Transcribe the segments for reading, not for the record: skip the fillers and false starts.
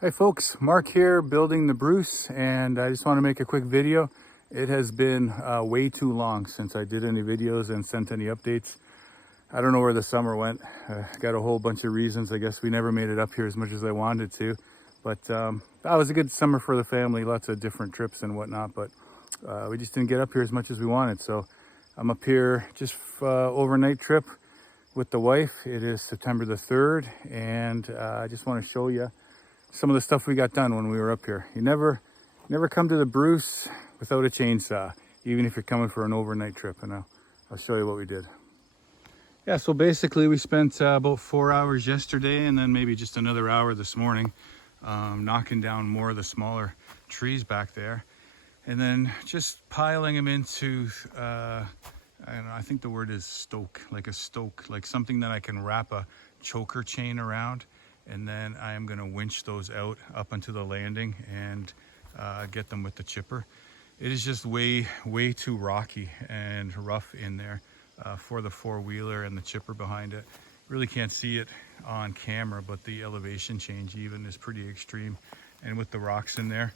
Hi folks, Mark here building the Bruce, and I just want to make a quick video. It has been way too long since I did any videos and sent any updates. I don't know where the summer went. Got a whole bunch of reasons. I guess we never made it up here as much as I wanted to, but that was a good summer for the family. Lots of different trips and whatnot, but we just didn't get up here as much as we wanted. So I'm up here just overnight trip with the wife. It is September the 3rd, and I just want to show you some of the stuff we got done when we were up here. You never come to the Bruce without a chainsaw, even if you're coming for an overnight trip. And I'll show you what we did. Yeah, so basically we spent about 4 hours yesterday and then maybe just another hour this morning knocking down more of the smaller trees back there, and then just piling them into I don't know, I think the word is stoke, like something that I can wrap a choker chain around, and then I am going to winch those out up onto the landing and get them with the chipper. It is just way too rocky and rough in there for the four-wheeler and the chipper behind it. Really can't see it on camera, but the elevation change even is pretty extreme. And with the rocks in there,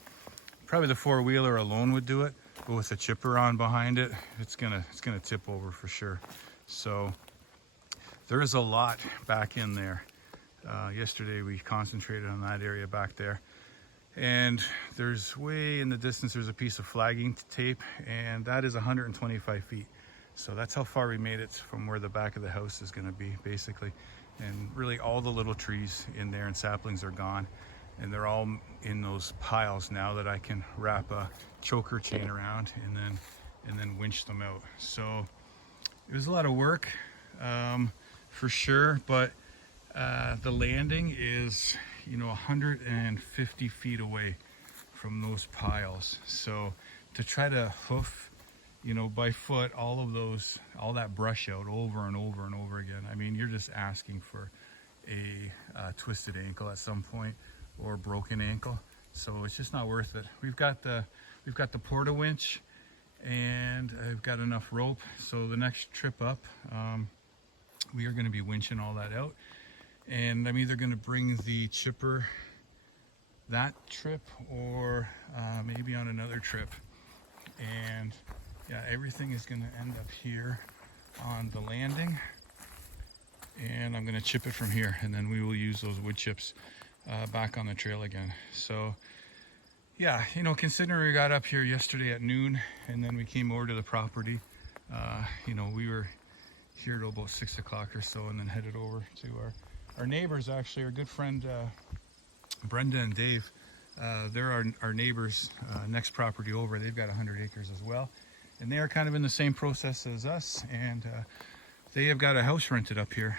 probably the four-wheeler alone would do it, but with the chipper on behind it, it's gonna tip over for sure. So there is a lot back in there. Yesterday we concentrated on that area back there, and there's way in the distance there's a piece of flagging tape, and that is 125 feet. So that's how far we made it from where the back of the house is going to be, basically. And really all the little trees in there and saplings are gone, and they're all in those piles now that I can wrap a choker chain around and then winch them out. So it was a lot of work for sure, but the landing is 150 feet away from those piles. So to try to hoof by foot all that brush out over and over and over again, I mean, you're just asking for a twisted ankle at some point or broken ankle. So it's just not worth it. We've got the porta winch, and I've got enough rope. So the next trip up, we are going to be winching all that out. And I'm either going to bring the chipper that trip or maybe on another trip. And yeah, everything is going to end up here on the landing, and I'm going to chip it from here, and then we will use those wood chips back on the trail again. So yeah, considering we got up here yesterday at noon and then we came over to the property, we were here till about 6 o'clock or so, and then headed over to our neighbors. Actually, our good friend Brenda and Dave, they're our neighbors next property over. They've got 100 acres as well, and they are kind of in the same process as us, and they have got a house rented up here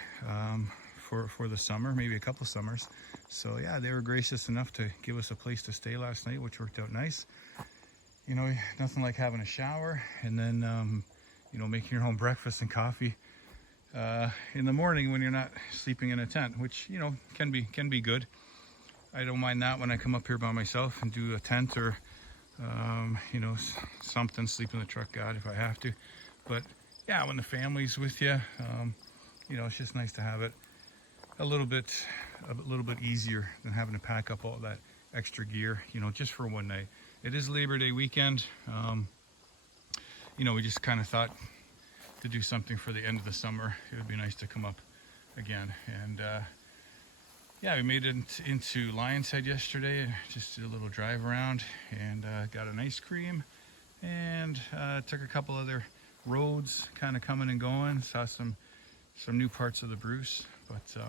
for the summer, maybe a couple summers. So yeah, they were gracious enough to give us a place to stay last night, which worked out nice. Nothing like having a shower and then making your own breakfast and coffee in the morning when you're not sleeping in a tent, which can be good. I don't mind that when I come up here by myself and do a tent or something, sleep in the truck, God, if I have to. But yeah, when the family's with you, it's just nice to have it a little bit easier than having to pack up all that extra gear, just for one night. It is Labor Day weekend. We just kind of thought to do something for the end of the summer. It would be nice to come up again. And yeah, we made it into Lion's Head yesterday. Just did a little drive around and got an ice cream, and took a couple other roads kind of coming and going. Saw some new parts of the Bruce. But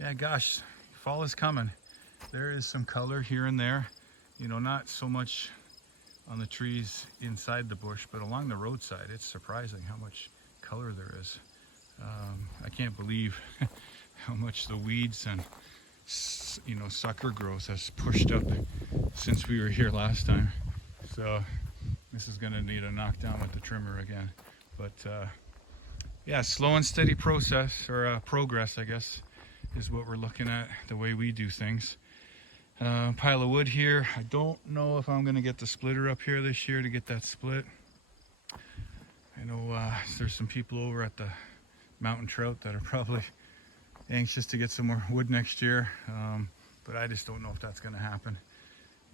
yeah, gosh, fall is coming. There is some color here and there, not so much on the trees inside the bush, but along the roadside. It's surprising how much color there is. I can't believe how much the weeds and sucker growth has pushed up since we were here last time. So this is going to need a knockdown with the trimmer again. But yeah, slow and steady process, or progress, I guess, is what we're looking at, the way we do things. Pile of wood here. I don't know if I'm going to get the splitter up here this year to get that split. I know there's some people over at the Mountain Trout that are probably anxious to get some more wood next year. but I just don't know if that's going to happen.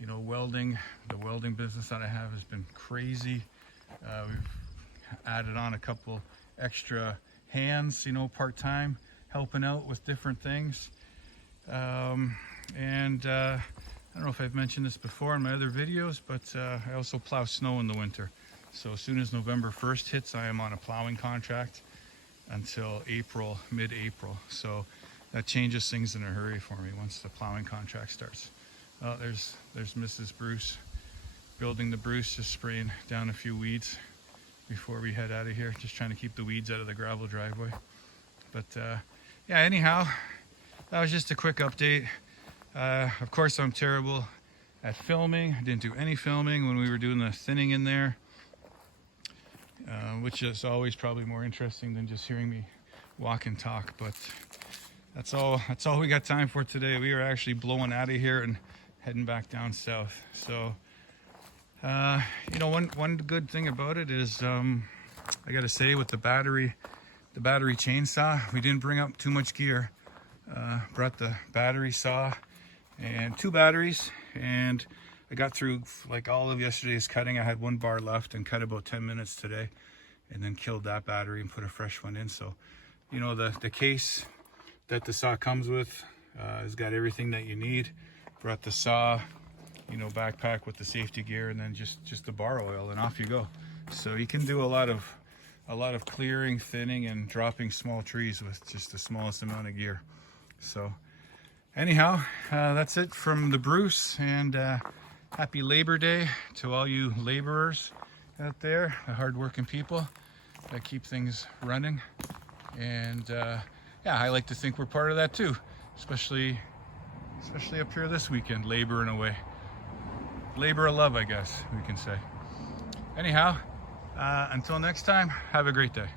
You know, welding, the welding business that I have has been crazy. We've added on a couple extra hands, you know, part-time, helping out with different things. I don't know if I've mentioned this before in my other videos, but I also plow snow in the winter. So as soon as November 1st hits, I am on a plowing contract until April, mid-April. So that changes things in a hurry for me once the plowing contract starts. Oh, there's Mrs. Bruce building the Bruce, just spraying down a few weeds before we head out of here. Just trying to keep the weeds out of the gravel driveway. But yeah, anyhow, that was just a quick update. Of course, I'm terrible at filming. I didn't do any filming when we were doing the thinning in there, which is always probably more interesting than just hearing me walk and talk. But that's all we got time for today. We are actually blowing out of here and heading back down south. So you know, one good thing about it is I gotta say, with the battery chainsaw, we didn't bring up too much gear. Brought the battery saw and 2 batteries, and I got through like all of yesterday's cutting. I had 1 bar left and cut about 10 minutes today, and then killed that battery and put a fresh one in. So, you know, the case that the saw comes with has got everything that you need. Brought the saw, you know, backpack with the safety gear, and then just the bar oil, and off you go. So you can do a lot of clearing, thinning, and dropping small trees with just the smallest amount of gear. So anyhow, that's it from the Bruce, and happy Labor Day to all you laborers out there, the hard-working people that keep things running. And yeah, I like to think we're part of that too, especially up here this weekend, laboring away. Labor of love, I guess we can say. Anyhow, until next time, have a great day.